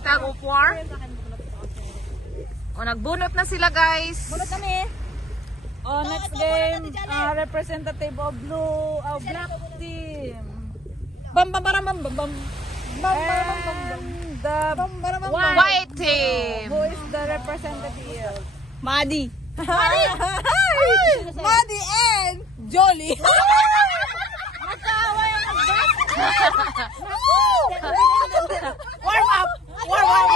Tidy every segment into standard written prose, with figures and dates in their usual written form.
Tag of War. O, nagbunot na sila, guys. Bunot kami. Oh, next game, representative of black team. Bam bam bam bam bam bam. The White team. Who is the representative? Madi. Madi. Madi and Jolly. Magkaaway ang mag-bat. Warm up. Warm up.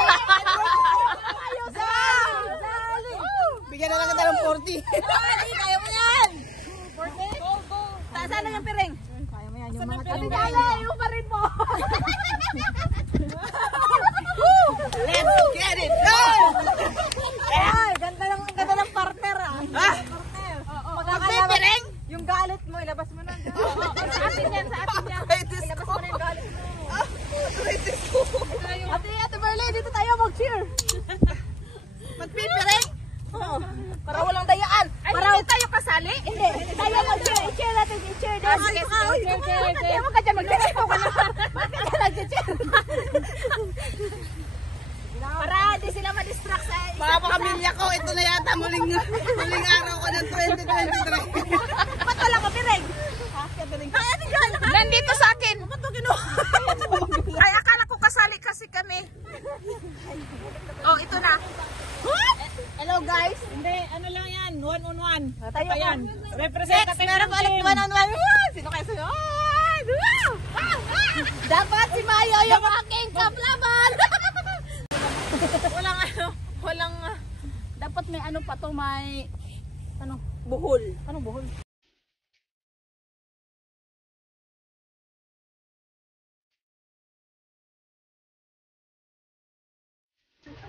Bigyan na lang kita ng 40. Madi, kaya mo yan. 40? Go, go. Saan na yung piring? Kaya mo yan yung mga piring. Yung pa rin mo. Let's get it done. Ay, ganda ng partner ah. Partner. Magpipiring? Yung galit mo, ilabas mo na. Sa atin yan, sa atin yan. Ilabas mo na yung galit mo. Ate Marley, dito tayo mag-cheer. Magpipiring? Oo. Para walang dayaan. Para hindi tayo kasali? Hindi, tayo mag-cheer. I-cheer natin, i-cheer din. Cheer. Huwag ka dyan, mag-cheer. Bakit ka nag-cheer? Para di sila ma-distract sa Mga pamilya ko, ito na yata muling araw ko ng 2023. ba't wala ka piring? Nandito sa akin. Ay, akala ko kasali kasi kami. Oh, ito na. Hello guys. Hindi, ano lang yan, one-on-one. Tayo yan. Next, Representative meron pa ulit one-on-one. Sino kayo sa'yo? Dapat si Mayo yung aking kaplaban. Walang, Dapat may ano pa to, may buhol. Anong buhol?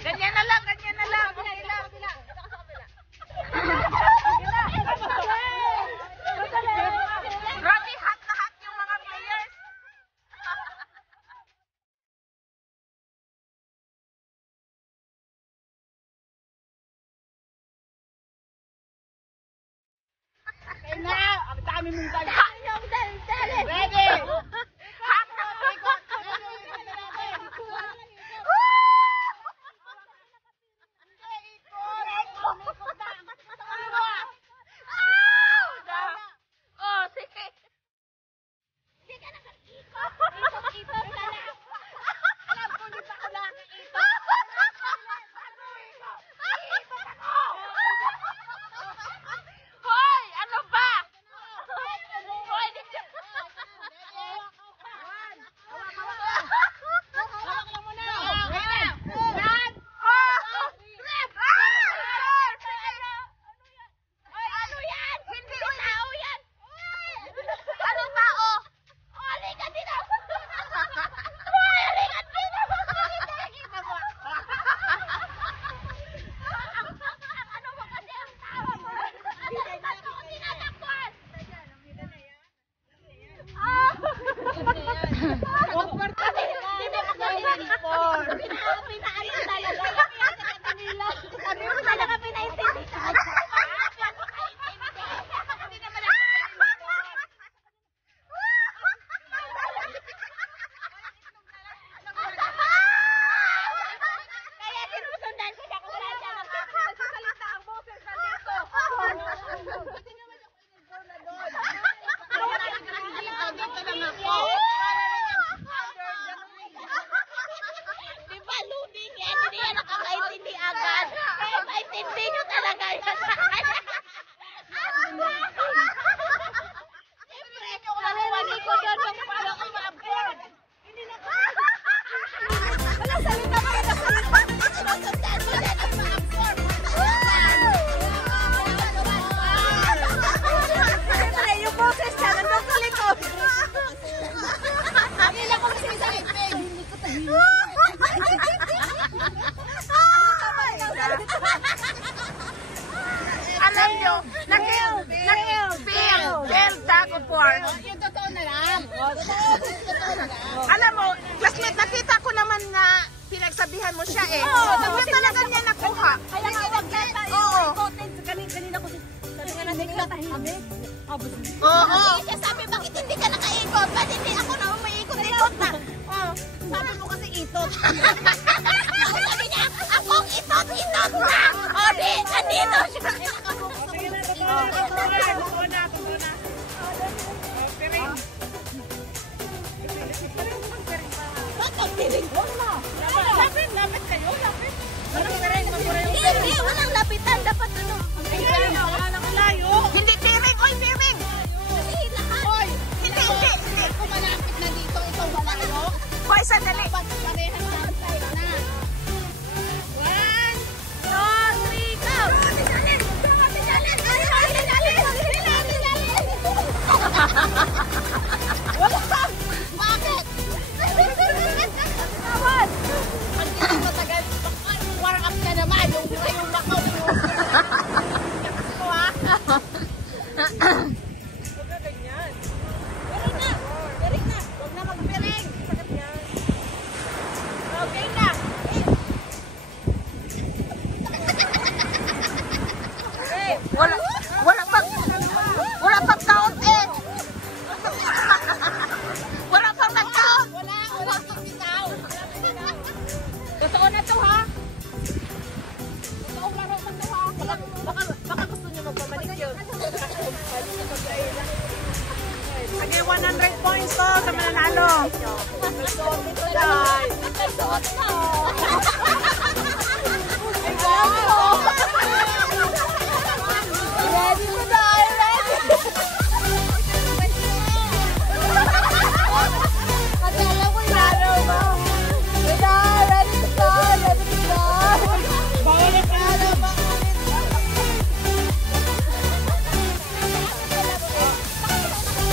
Ganyan na lang, ganyan na lang. Okay lang. Grabe, hot na hot yung mga players. kaya na, ang dami mong dali. Ready? Hot na ikot. Oh, sige. Hoy, ano ba? Hoy, hawak lang muna. Ano yan? Hindi tao yan. Ano tao? Halika dito. Halika dito. Kita mo. Ano mo kasi ang tawa mo? Ba't mo tinatakpan? Hindi ako pinipor. Pinaano talaga. Sabi mo talaga pinaintindihan. Kaya sinusundan ko siya kung saan siya nagsasalita ang boses nandito. Di ba loading yan? Hindi yan nakakaintindi agad. Kaya maintindi nyo talaga yan sa kanya. Siyempre, narinig ko doon kung paano ko ma-absorb. Hindi na ko. Walang salita ka, walang salita. Sinusundan mo yan ang ma-absorb. Siyempre, yung boses niya, nandun sa likod. Kanina ko kasi sa ipin. Hindi ko tahimik. Alam nyo, fail tag of war. Yung totoo na lang. Alam mo, classmate, nakita ko naman na pinagsabihan mo siya eh. Saan talaga niya nakuha? Kaya nga wag na tayo. Kanina ko tahimik. Oo. Siya sabi, bakit hindi ka nakaikot? Bakit hindi ako na umiikot-ikot na? Sabi mo kasi ikot. Totoo na to ha. Totoong laro man to ha. Baka gusto niyo magpamanicure. Sige, 100 points to sa mananalo. Nagsuot nito guys. Nagsuot na. Ready mo na, ready. Pagkala mo laro mo. Ready to go, ready to go. Bawal na pala.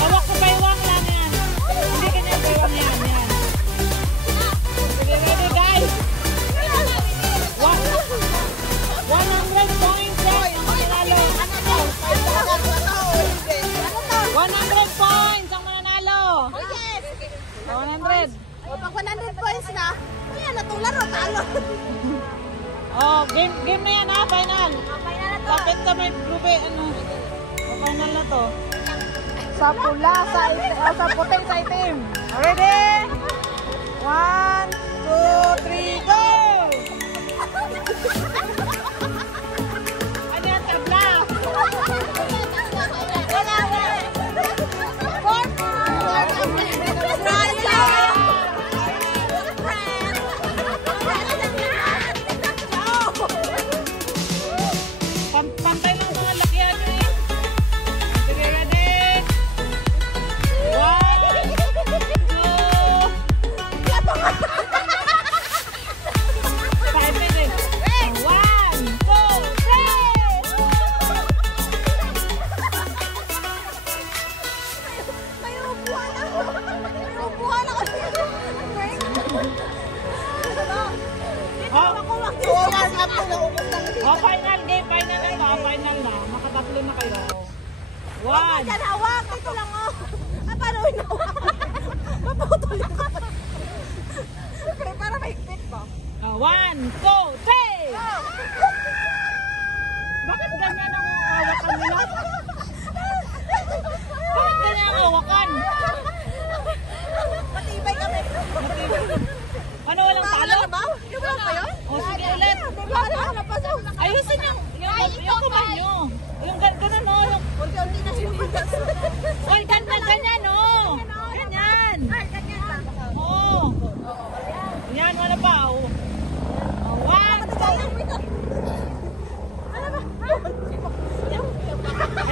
Hawak ko baywang lang yan. Hindi ganyan baywang yan. Yan. Sige, ready guys. 100 points guys. Ang mananalo. 100 points ang mananalo. Oh yes. 100. O pag 100 points na, ayan na itong laro, talo. Oh, game na yan ha, final. Okay na to. Kapit ka may grupe, ano. Final na to. Sa pula, sa puti, sa itim. Ready? 1, 2, 3, go! Ano yan, tabla? Pantay lang mga lakihan eh. Sige, ready? 5 minutes. 1, 2, 3! May upuan ako. May upuan ako. Oh, final game, final na to. Final na. Makatatlo na kayo. 1. Diyan, hawak. Dito lang oh. Ah, paano hinawak? Maputol yung kapal. Siyempre, para mahigpit ba? 1, 2, 3! Bakit ganyan ang hawakan nila? Bakit ganyan ang hawakan? Matibay kami. Ano, walang talo? Yung ba yun? O, sige ulit. Ayusin yung kamay nyo. Yung ganun, no? Yung, Unti-unti na sinubutas. oh, ganyan, no? Ganyan. Oo. Yan, wala pa. Oh. 1,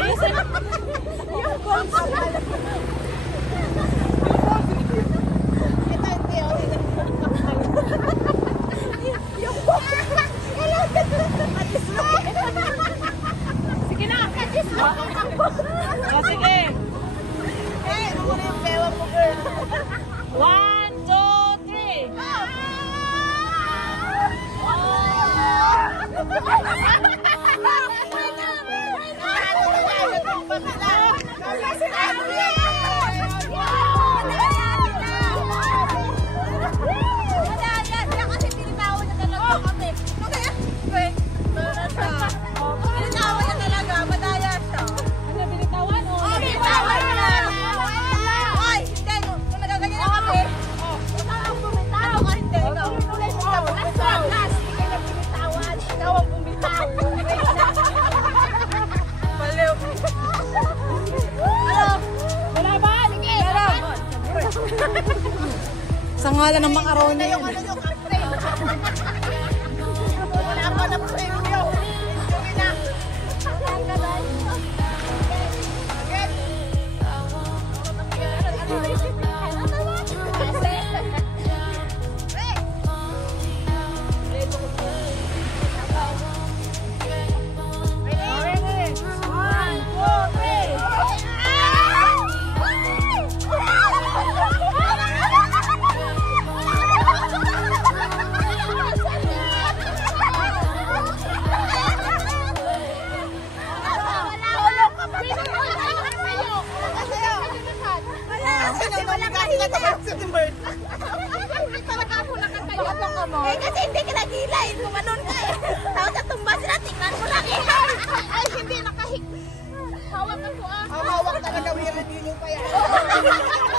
ayusin. Sige na. O, sige. Eh, muna yung bewang mo, girl. 1, 2, 3. Ano, binitawan o? Wala ba? Sa ngalan ng macaroni. Wala pa na premyo. Sige na. Eh, kasi hindi ka nagilay. Kumanon ka eh. Tapos natumba sila, tingnan mo lang eh. Ay, hindi nakahik. Hawak ako ah. Hawak talaga, may review pa yan.